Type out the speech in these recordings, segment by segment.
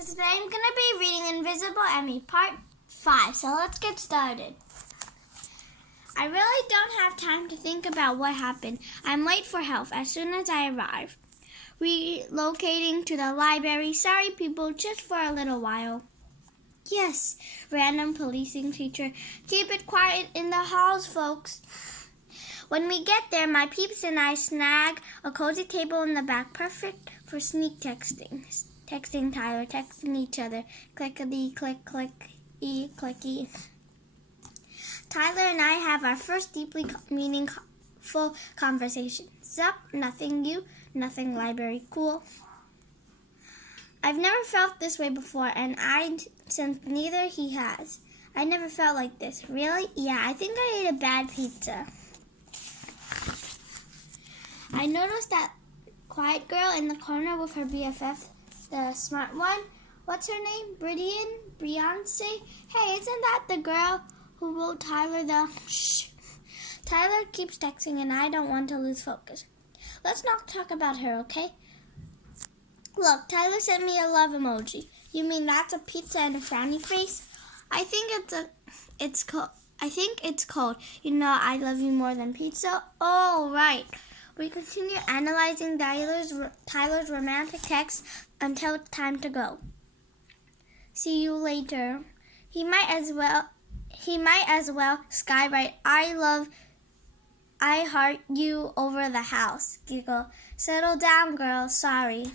Today I'm going to be reading Invisible Emmie, Part 5, so let's get started. I really don't have time to think about what happened. I'm late for help as soon as I arrive. Relocating to the library. Sorry, people, just for a little while. Yes, random policing teacher. Keep it quiet in the halls, folks. When we get there, my peeps and I snag a cozy table in the back, perfect for sneak texting. Texting Tyler, texting each other. Clickety, click, click, clicky. Tyler and I have our first deeply meaningful conversation. Sup? Nothing you? Nothing library. Cool. I've never felt this way before, and since neither he has. I never felt like this. Really? Yeah, I think I ate a bad pizza. I noticed that quiet girl in the corner with her BFF, the smart one. What's her name? Beyonce? Hey, isn't that the girl who wrote Tyler the... Shh. Tyler keeps texting and I don't want to lose focus. Let's not talk about her, okay? Look, Tyler sent me a love emoji. You mean that's a pizza and a frowny face? I think it's cold. You know I love you more than pizza. Oh, right. We continue analyzing Tyler's romantic text until it's time to go. See you later. He might as well skywrite I heart you over the house. Giggle. Settle down, girl. Sorry.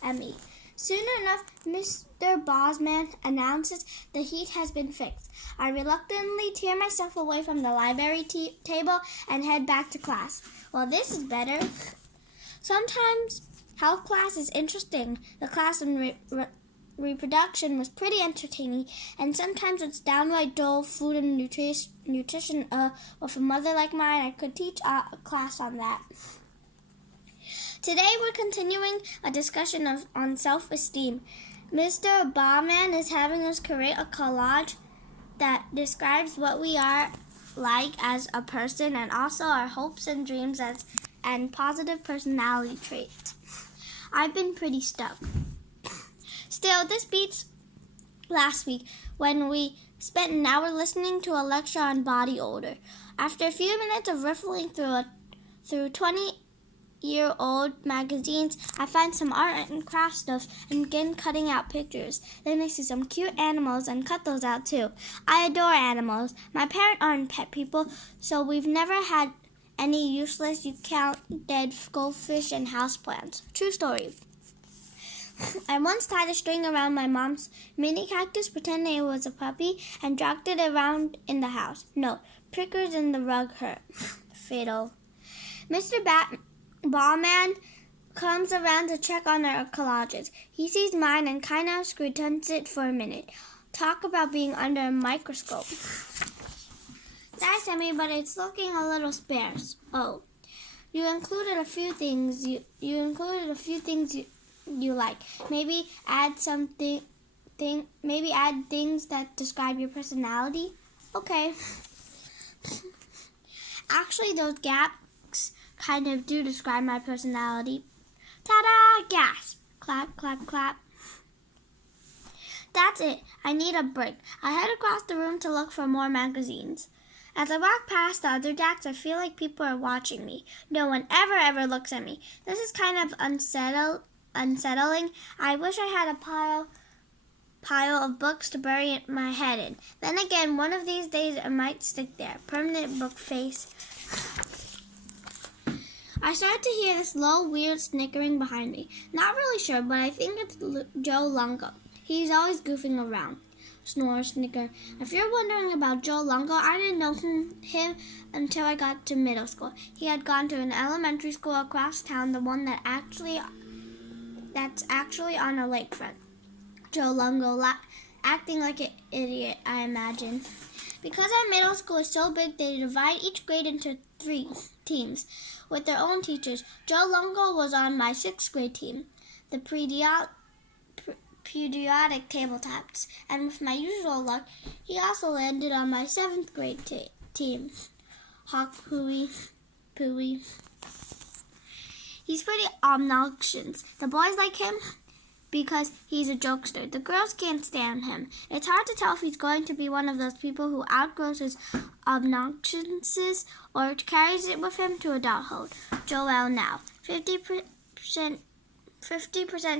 Emmie. Soon enough, Mr. Bosman announces the heat has been fixed. I reluctantly tear myself away from the library table and head back to class. Well, this is better. Sometimes health class is interesting. The class in reproduction was pretty entertaining, and sometimes it's downright dull. Food and nutrition. With a mother like mine, I could teach a class on that. Today we're continuing a discussion on self-esteem. Mr. Bauman is having us create a collage that describes what we are like as a person and also our hopes and dreams and positive personality traits. I've been pretty stuck. Still, this beats last week when we spent an hour listening to a lecture on body odor. After a few minutes of riffling through 20-year-old magazines, I find some art and craft stuff and begin cutting out pictures. Then I see some cute animals and cut those out too. I adore animals. My parents aren't pet people, so we've never had any useless, you count dead goldfish and houseplants. True story. I once tied a string around my mom's mini cactus, pretending it was a puppy, and dragged it around in the house. No, prickers in the rug hurt. Fatal. Mr. Ballman comes around to check on our collages. He sees mine and kind of scrutins it for a minute. Talk about being under a microscope. That's Emmie, but it's looking a little sparse. Oh, you included a few things. You like. Maybe add things that describe your personality. Okay. Actually, those gaps kind of do describe my personality. Ta-da! Gasp. Clap, clap, clap. That's it. I need a break. I head across the room to look for more magazines. As I walk past the other decks, I feel like people are watching me. No one ever looks at me. This is kind of unsettling. I wish I had a pile of books to bury my head in. Then again, one of these days it might stick there. Permanent book face. I start to hear this low, weird snickering behind me. Not really sure, but I think it's Joe Longo. He's always goofing around. Snore, snicker. If you're wondering about Joe Longo, I didn't know him until I got to middle school. He had gone to an elementary school across town, the one that's actually on a lakefront. Joe Longo acting like an idiot, I imagine. Because our middle school is so big, they divide each grade into 3 teams with their own teachers. Joe Longo was on my 6th grade team, the periodic tabletops, and with my usual luck, he also landed on my 7th grade team. Hawk Pooey. He's pretty obnoxious. The boys like him, because he's a jokester. The girls can't stand him. It's hard to tell if he's going to be one of those people who outgrows his obnoxiousness or carries it with him to adulthood. Joel now. 50%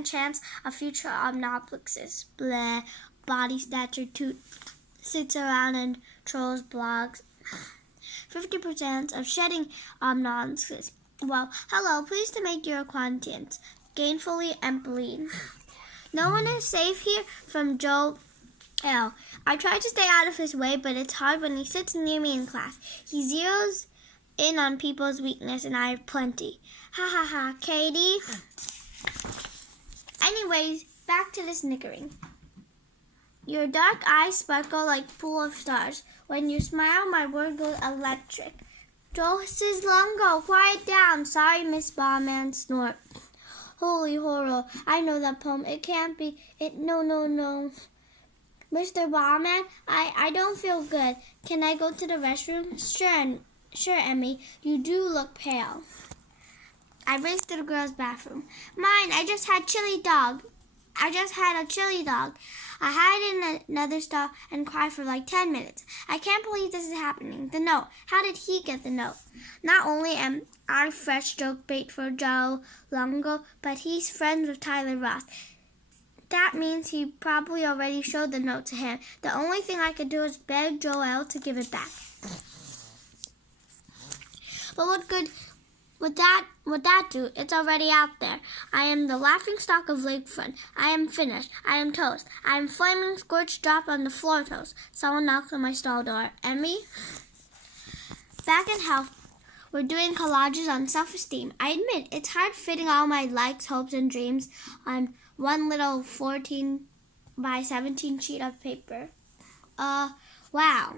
chance of future obnoxiousness. Bleh. Body stature toot. Sits around and trolls blogs. 50% of shedding obnoxiousness. Well, hello, pleased to make your acquaintance. Gainfully, Emily. No one is safe here from Joe L. I try to stay out of his way, but it's hard when he sits near me in class. He zeroes in on people's weakness, and I have plenty. Ha ha ha, Katie. Anyways, back to the snickering. Your dark eyes sparkle like pool of stars. When you smile, my word goes electric. Jose's Lungo, quiet down. Sorry, Miss Barman, snort. Holy horror, I know that poem. It can't be. No. Mr. Barman, I don't feel good. Can I go to the restroom? Sure, Emmie. You do look pale. I raced to the girls' bathroom. Mine, I just had a chili dog. I hide in another stall and cry for like 10 minutes. I can't believe this is happening. The note. How did he get the note? Not only am I fresh joke bait for Joe Longo, but he's friends with Tyler Ross. That means he probably already showed the note to him. The only thing I could do is beg Joel to give it back. But what good would that do? It's already out there. I am the laughingstock of lakefront. I am finished. I am toast. I am flaming scorched drop on the floor toast. Someone knocks on my stall door. Emmie? Back in health, we're doing collages on self-esteem. I admit, it's hard fitting all my likes, hopes, and dreams on one little 14 by 17 sheet of paper. Wow.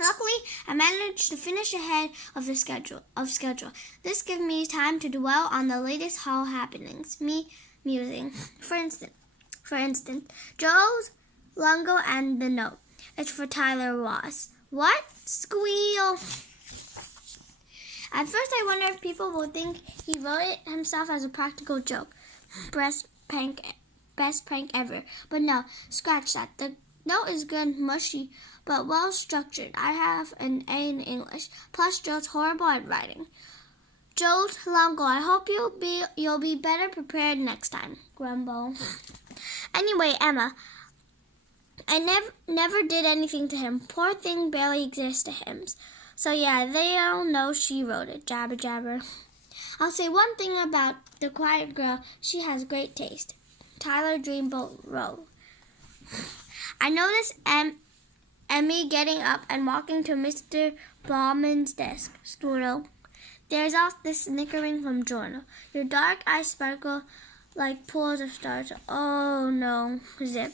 Luckily, I managed to finish ahead of the schedule. This gives me time to dwell on the latest hall happenings. Me musing. For instance, Joe's Lungo and the note. It's for Tyler Ross. What? Squeal. At first, I wonder if people will think he wrote it himself as a practical joke. Best prank ever. But no, scratch that. The note is good and mushy, but well structured. I have an A in English, plus Joe's horrible at writing. Joe's Longo, I hope you'll be better prepared next time. Grumble. Anyway, Emma, I never did anything to him. Poor thing barely exists to him. So yeah, they all know she wrote it. Jabber jabber. I'll say one thing about the quiet girl. She has great taste. Tyler Dreamboat Row. I noticed Emmie getting up and walking to Mr. Bauman's desk. Strudel. There's also this snickering from Jordan. Your dark eyes sparkle like pools of stars. Oh no. Zip.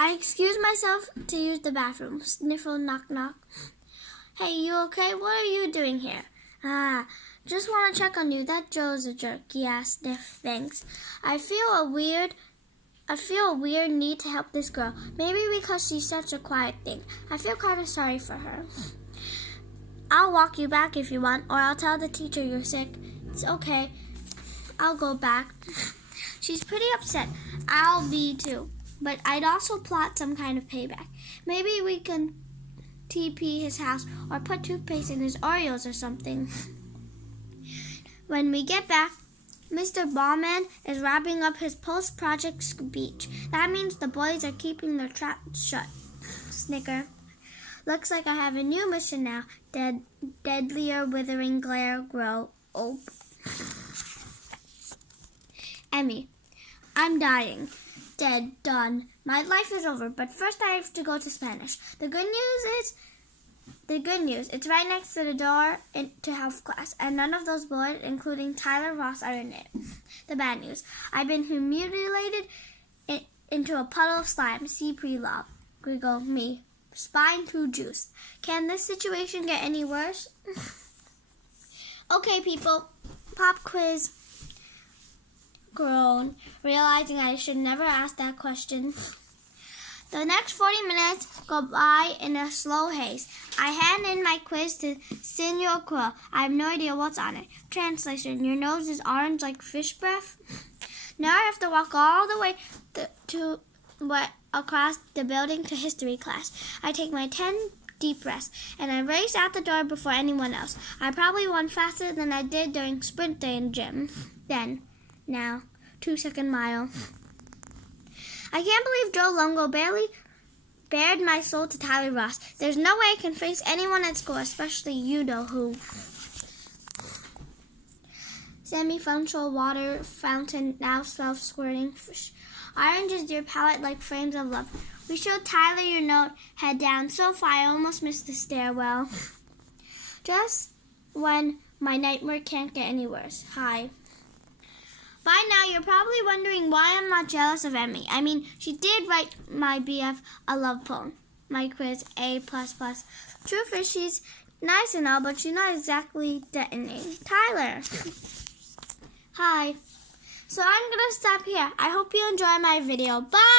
I excused myself to use the bathroom. Sniffle, knock, knock. Hey, you okay? What are you doing here? Just want to check on you. That Joe's a jerk. Yeah, sniff, thanks. I feel a weird need to help this girl. Maybe because she's such a quiet thing. I feel kind of sorry for her. I'll walk you back if you want, or I'll tell the teacher you're sick. It's okay. I'll go back. She's pretty upset. I'll be too. But I'd also plot some kind of payback. Maybe we can TP his house or put toothpaste in his Oreos or something. When we get back, Mr. Ballman is wrapping up his post-project speech. That means the boys are keeping their traps shut. Snicker. Looks like I have a new mission now. Deadlier withering glare grow. Ope. Emmie. I'm dying. Dead. Done. My life is over, but first I have to go to Spanish. The good news, it's right next to the door to health class, and none of those boys, including Tyler Ross, are in it. The bad news, I've been humiliated into a puddle of slime. See pre-love. Griggle, me. Spine too juice. Can this situation get any worse? Okay, people. Pop quiz. Groan, realizing I should never ask that question. The next 40 minutes go by in a slow haze. I hand in my quiz to Senor Quill. I have no idea what's on it. Translation: your nose is orange like fish breath. Now I have to walk all the way across the building to history class. I take my 10 deep breaths, and I race out the door before anyone else. I probably run faster than I did during sprint day in gym. Now, 2-second mile. I can't believe Joe Longo barely bared my soul to Tyler Ross. There's no way I can face anyone at school, especially you know who. Semi-functional water fountain, now self-squirting. Oranges your palate like frames of love. We showed Tyler your note, head down, so far I almost missed the stairwell. Just when my nightmare can't get any worse. Hi. By now, you're probably wondering why I'm not jealous of Emmie. I mean, she did write my BF a love poem. My quiz, A++. Truth is, she's nice and all, but she's not exactly detonating. Tyler. Hi. So I'm going to stop here. I hope you enjoy my video. Bye!